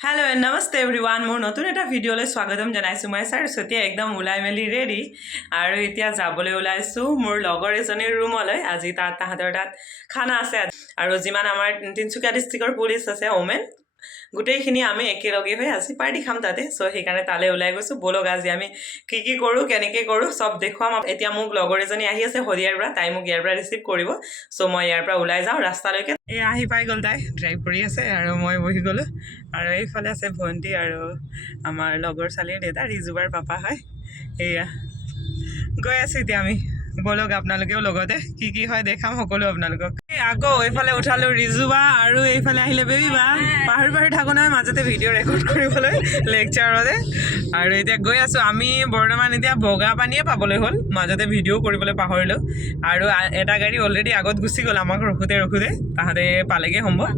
hello and नमस्ते everyone मोर नतुन एटा भिडिओले स्वागतम जनाइछु मैं सरस्वती एकदम उलाई मेली रेडी आरो इतिया जाबले ओलाइछु मोर लगर एजनीर रूमले আজি ताहातर तात खाना आछे आरो जिमान आमार तिनसुकिया डिस्ट्रिक्टर पुलिस आछे ओमेन गोटेइखिनि आमी एकेलगे হৈ আজি पार्टी खाम ताते सो हेकाने ताले ओলাই গৈছো बोलक আজি আমি কি কৰো কেনেকে কৰো সব দেখুৱাম এতিয়া মোক লগৰ এজনী আহি আছে হৰিয়াৰ পৰা তাই মোক ইয়াৰ পৰা ৰিসিভ কৰিব সো মই ইয়াৰ পৰা ওলাই যাও ৰাস্তালৈকে এই আহি পাই গল তাই ড্ৰাইভ কৰি আছে আৰু মই বহি গলো আৰু এইফালে আছে ভন্টি আৰু আমাৰ লগৰ চালিৰ দেতা ৰিজুবাৰ পাপা হয় এয়া গৈ আছো এতিয়া আমি बोलक आपनालोकेও লগতে কি হয় দেখাম সকলো आपनालोকক আগো এইফালে উঠালো ৰিজুবা আৰু এইফালে আহিলে বেবিবা পাহৰি থাকো না মাজতে ভিডিও ৰেকৰ্ড কৰিবলৈ লেকচাৰতে আৰু এতিয়া গৈ আছো আমি বৰ্তমান এতিয়া বগা পানীয়ে পাবলৈ হল মাজতে ভিডিও কৰিবলৈ পাহৰিলো আৰু এটা গাড়ী অলৰেডি আগত গুচি গল আমাক ৰখুতে তাহাতে পালেগে সম্ভৱ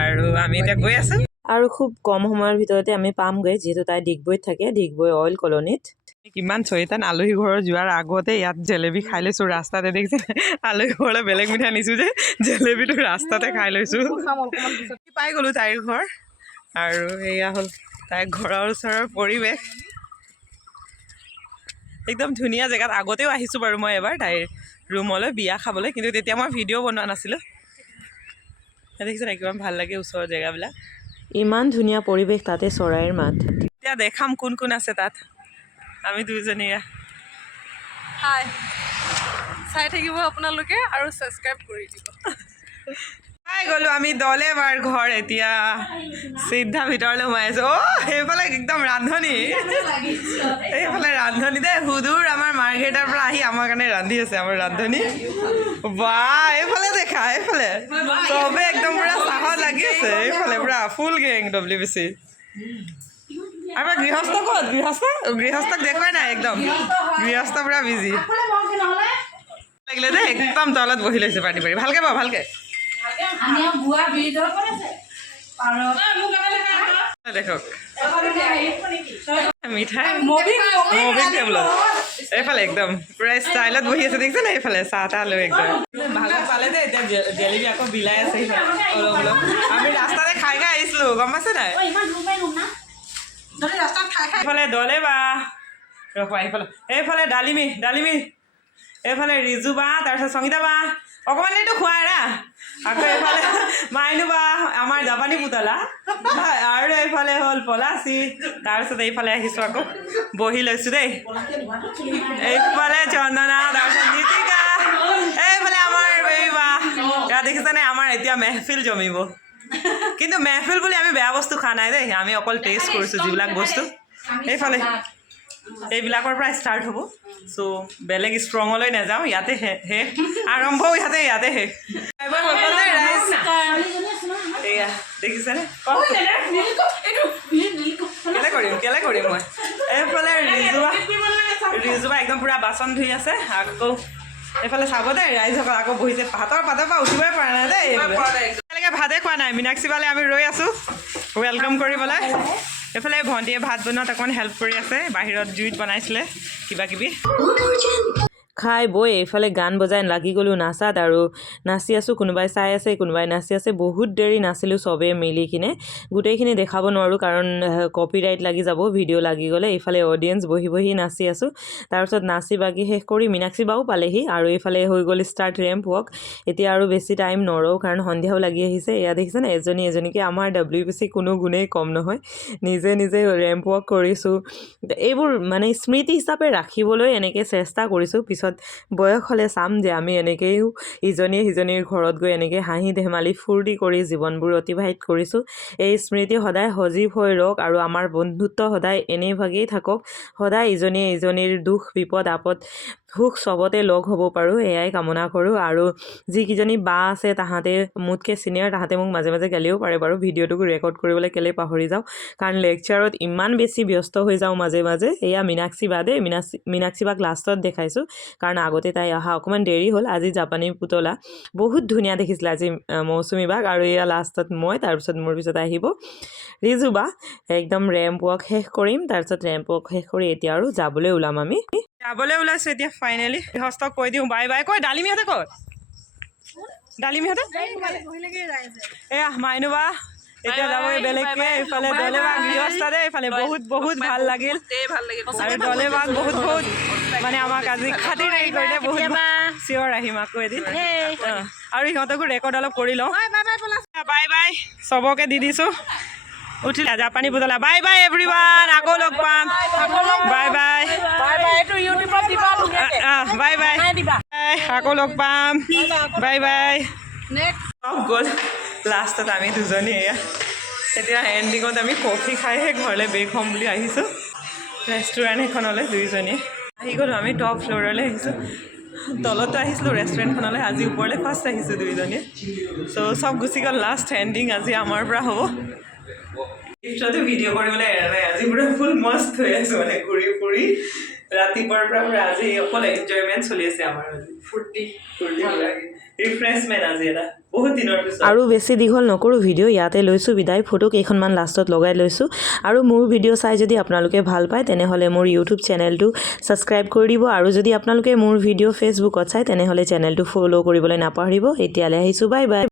আৰু আমি এতিয়া গৈ আছো আৰু খুব কম সময়ৰ ভিতৰতে আমি পামগৈ যেহেতু তাই ডিগবৈত থাকে ডিগবৈ অইল কলনীত কিমান চৈতান আলহী ঘৰৰ যোৱাৰ আগতে ইয়াত জেলেবি খাই লৈছো ৰাস্তাতে দেখিছে আলহী ঘৰলৈ বেলেগ মিঠাই নিছো যে জেলেবিটো ৰাস্তাতে খাই লৈছো পাই গলো তাইৰ ঘৰ আৰু এয়া হ'ল তাইৰ ঘৰৰ ওচৰৰ পৰিৱেশ একদম ধুনীয়া জেগাত আগতেও আহিছো বাৰু মই এবাৰ তাইৰ ৰুমলৈ বিয়া খাবলৈ কিন্তু তেতিয়া মই ভিডিঅ' বনোৱা নাছিলো দেখিছে না কিমান ভাল লাগে ওচৰৰ জেগাবিলাক ইমান ধুনীয়া পৰিৱেশ তাতে চৰাইৰ মাত এতিয়া দেখাম কোন কোন আছে তাত আমি দুজনীয়া হাই চাই থাকিব আপোনালোকে আৰু সাবস্ক্ৰাইব কৰি দিব পাই গলো আমি দলে বাৰ ঘৰ এতিয়া সিদ্ধা ভিতৰলৈ সোমাইছো অ এইফালে একদম ৰান্ধনি এইফালে ৰান্ধনি দে হুদুৰ আমাৰ মাৰ্কেটৰ পৰা আহি আমাৰ কাৰণে ৰান্ধি আছে আমাৰ ৰান্ধনি বাহ এইফালে দেখা এইফালে চবে একদম পুৰা চাহত লাগি আছে এইফালে পুৰা ফুল গেং ডব্লিউবিসি আমাৰ গৃহস্থ ক'ত গৃহস্থক দেখুৱাই নাই একদম গৃহস্থ পুৰা বিজি লাগিলে দে একদম তলত বহি লৈছে পাৰ্টি পাৰি ভালকে বা ভালকে দেখক মিঠাই এইফালে একদম পুৰা ষ্টাইলত বহি আছে দেখিছে না এইফালে চাহ তাহ লৈ একদম ভাগত পালে দে এতিয়া জেলেবি আকৌ বিলাই আছে অলপ অলপ আমি ৰাস্তাতে খাই আহিছিলো গম পাইছে নাই এইফালে দলে বা ৰখা এইফালে ডালিমি এইফালে ৰিজু বা তাৰপিছত সংগীতা বা অকণমান এইটো খুৱাই না আকৌ এইফালে মাইনু বা আমাৰ জাপানী পুতলা আৰু এইফালে হ'ল পলাচি তাৰপিছত এইফালে আহিছোঁ আকৌ বহি লৈছোঁ দেই এইফালে চন্দনা তাৰপিছত নীতিকা এইফালে আমাৰ বেবি বা দেখিছানে আমাৰ এতিয়া মেহফিল জমিব কিন্তু মেহফিল বুলি আমি বেয়া বস্তু খোৱা নাই দেই আমি অকল টেষ্ট কৰিছোঁ যিবিলাক বস্তু এইফালে এইবিলাকৰ পৰা ষ্টাৰ্ট হ'ব চ' বেলেগ ষ্ট্ৰঙলৈ নাযাওঁ ইয়াতে শেষ আৰম্ভ ইয়াতে শেষ এয়া দেখিছেনে কেলে কৰিম মই এইফালে ৰিজুবা একদম পুৰা বাচন ধুই আছে আকৌ এইফালে চাব দেই ৰাইজসকল আকৌ বহিছে ভাতৰ পৰা উঠিবই পৰা নাই দেই এতিয়ালৈকে ভাতে খোৱা নাই মীনাক্ষী বালে আমি ৰৈ আছোঁ ৱেলকাম কৰিবলৈ এইফালে ভণ্টিয়ে ভাত বনোৱাত অকণমান হেল্প কৰি আছে বাহিৰত জুইত বনাইছিলে কিবাকিবি খাই বৈ এইফালে গান বজাই লাগি গ'লোঁ নাচাত আৰু নাচি আছোঁ কোনোবাই চাই আছে কোনোবাই নাচি আছে বহুত দেৰি নাচিলোঁ চবেই মিলি কিনে গোটেইখিনি দেখাব নোৱাৰোঁ কাৰণ কপিৰাইট লাগি যাব ভিডিঅ' লাগি গ'লে এইফালে অডিয়েঞ্চ বহি নাচি আছোঁ তাৰপিছত নাচি বাগি শেষ কৰি মীনাক্ষী বাও পালেহি আৰু এইফালে হৈ গ'ল ষ্টাৰ্ট ৰেম্প ৱক এতিয়া আৰু বেছি টাইম নৰওঁ কাৰণ সন্ধিয়াও লাগি আহিছে এয়া দেখিছেনে এজনীকে আমাৰ WBC কোনো গুণেই কম নহয় নিজে ৰেম্প ৱক কৰিছোঁ এইবোৰ মানে স্মৃতি হিচাপে ৰাখিবলৈ এনেকৈ চেষ্টা কৰিছোঁ পিছত বয়স হ'লে চাম যে আমি এনেকৈও ইজনীয়ে সিজনীৰ ঘৰত গৈ এনেকৈ হাঁহি ধেমালি ফূৰ্তি কৰি জীৱনবোৰ অতিবাহিত কৰিছোঁ এই স্মৃতি সদায় সজীৱ হৈ ৰওক আৰু আমাৰ বন্ধুত্ব সদায় এনেভাগেই থাকক সদায় ইজনীয়ে ইজনীৰ দুখ বিপদ আপদ সুখ চবতে লগ হ'ব পাৰোঁ এয়াই কামনা কৰোঁ আৰু যিকেইজনী বা আছে তাহাঁতে মোতকৈ চিনিয়ৰ তাহাঁতে মোক মাজে মাজে গালিও পাৰে বাৰু ভিডিঅ'টোকো ৰেকৰ্ড কৰিবলৈ কেলৈ পাহৰি যাওঁ কাৰণ লেকচাৰত ইমান বেছি ব্যস্ত হৈ যাওঁ মাজে এয়া মীনাক্ষী বা দেই মীনাক্ষী বাক লাষ্টত দেখাইছোঁ কাৰণ আগতে তাই অহা অকণমান দেৰি হ'ল আজি জাপানী পুতলা বহুত ধুনীয়া দেখিছিলে আজি মৌচুমী বাক আৰু এয়া লাষ্টত মই তাৰপিছত মোৰ পিছত আহিব ৰিজু বা একদম ৰেম্প ৱক শেষ কৰিম তাৰপিছত ৰেম্প ৱক শেষ কৰি এতিয়া আৰু যাবলৈ ওলাম আমি যাবলৈ ওলাইছোঁ এতিয়া ফাইনেলি গৃহস্থক কৈ দিওঁ বাই বাই কৈ ডালিমিহঁতে ক'ত ডালিমিহঁতে এয়া মাইনু বা এতিয়া যাবগৈ বেলেগকে এইফালে দলেবাগ গৃহস্থতে এইফালে বহুত ভাল লাগিল আৰু দলেবাগ বহুত মানে আমাক আজি খাতিৰ হেৰি কৰিলে বহুত চিঞৰ আহিম আকৌ এদিন আৰু ইহঁতকো ৰেকৰ্ড অলপ কৰি লওঁ বাই বাই চবকে দি দিছোঁ উঠিলা জাপানী বুজলা বাই বাই এভৰিৱান আকৌ লগ পাম বাই বাই বাই বাই আকৌ লগ পাম বাই বাই গ'ল লাষ্টত আমি দুজনী এয়া এতিয়া এণ্ডিঙত আমি কফি খাইহে ঘৰলৈ বেক হ'ম বুলি আহিছোঁ ৰেষ্টুৰেণ্ট এখনলৈ দুইজনীয়ে আহি গ'লোঁ আমি টপ ফ্ল'ৰলৈ আহিছোঁ তলতো আহিছিলোঁ ৰেষ্টুৰেণ্টখনলৈ আজি ওপৰলৈ ফাৰ্ষ্ট আহিছোঁ দুইজনীয়ে চ' চব গুচি গ'ল লাষ্ট এণ্ডিং আজি আমাৰ পৰা হ'ব গিফ্টতো ভিডিঅ' কৰিবলৈ এৰা নাই আজি পুৰা ফুল মস্ত হৈ আছোঁ মানে ঘূৰি ফুৰি ৰাতিপুৱাৰ পৰা পুৰা আজি অকল এনজয়মেণ্ট চলি আছে আমাৰ আজি ফূৰ্তি ৰিফ্ৰেছমেণ্ট আজি এটা বহুত দিনৰ পিছত আৰু বেছি দীঘল নকৰোঁ ভিডিঅ' ইয়াতে লৈছোঁ বিদায় ফটো কেইখনমান লাষ্টত লগাই লৈছোঁ আৰু মোৰ ভিডিঅ' চাই যদি আপোনালোকে ভাল পায় তেনেহ'লে মোৰ ইউটিউব চেনেলটো ছাবস্ক্ৰাইব কৰি দিব আৰু যদি আপোনালোকে মোৰ ভিডিঅ' ফেচবুকত চায় তেনেহ'লে চেনেলটো ফ'ল' কৰিবলৈ নাপাহৰিব এতিয়ালৈ আহিছোঁ বাই বাই